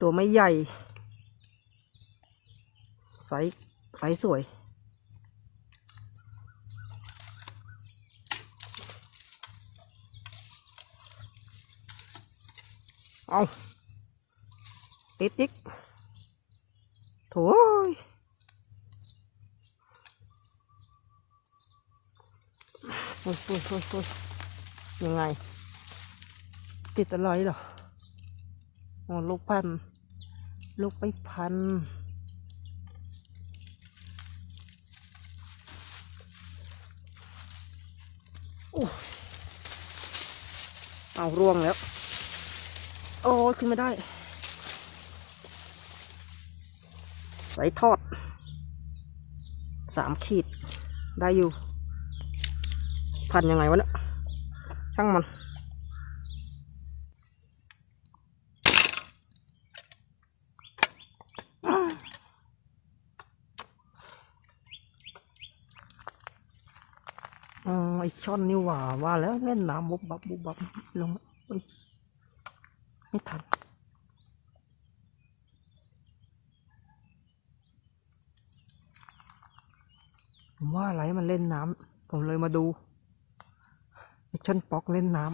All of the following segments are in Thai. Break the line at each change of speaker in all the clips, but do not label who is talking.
ตัวไม่ใหญ่ไซส์ไซส์สวย เอาติดอีกโถยโอ้ยโอ้ยโอ้ยยังไง ติดอะไรเหรอโอ้ลูกพันลูกไปพันอ้เอาร่วงแล้ว โอ้ยขึ้นไม่ได้ ใส่ทอด สามขีด ได้อยู่ พันยังไงวะเนี่ยช่างมัน อ๋อไอช่อนนี่หว่าว่าแล้วเล่นน้ำบุบบับบุบบับลงไม่ทันผมว่าอะไรมันเล่นน้ำผมเลยมาดูไอช่อนป๊อกเล่นน้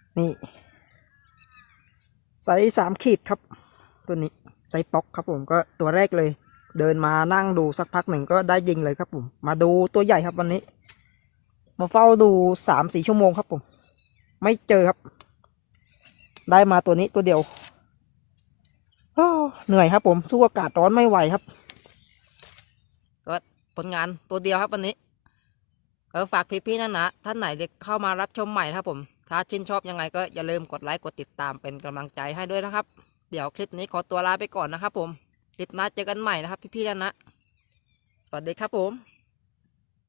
ำนี่ ไซส์สามขีดครับ ตัวนี้ไซส์ป๊อกครับผมก็ตัวแรกเลย เดินมานั่งดูสักพักหนึ่งก็ได้ยิงเลยครับผม มาดูตัวใหญ่ครับวันนี้ มาเฝ้าดูสามสี่ชั่วโมงครับผม ไม่เจอครับ ได้มาตัวนี้ตัวเดียวเหนื่อยครับผมสู้อากาศร้อนไม่ไหวครับก็ผลงานตัวเดียวครับวันนี้เออฝากพี่ๆนั่นนะท่านไหนจะเข้ามารับชมใหม่ครับผม ถ้าชื่นชอบยังไงก็อย่าลืมกดไลค์กดติดตามเป็นกำลังใจให้ด้วยนะครับ เดี๋ยวคลิปนี้ขอตัวลาไปก่อนนะครับผมคลิปหน้าเจอกันใหม่นะครับ พี่ๆนั่นนะสวัสดีครับผม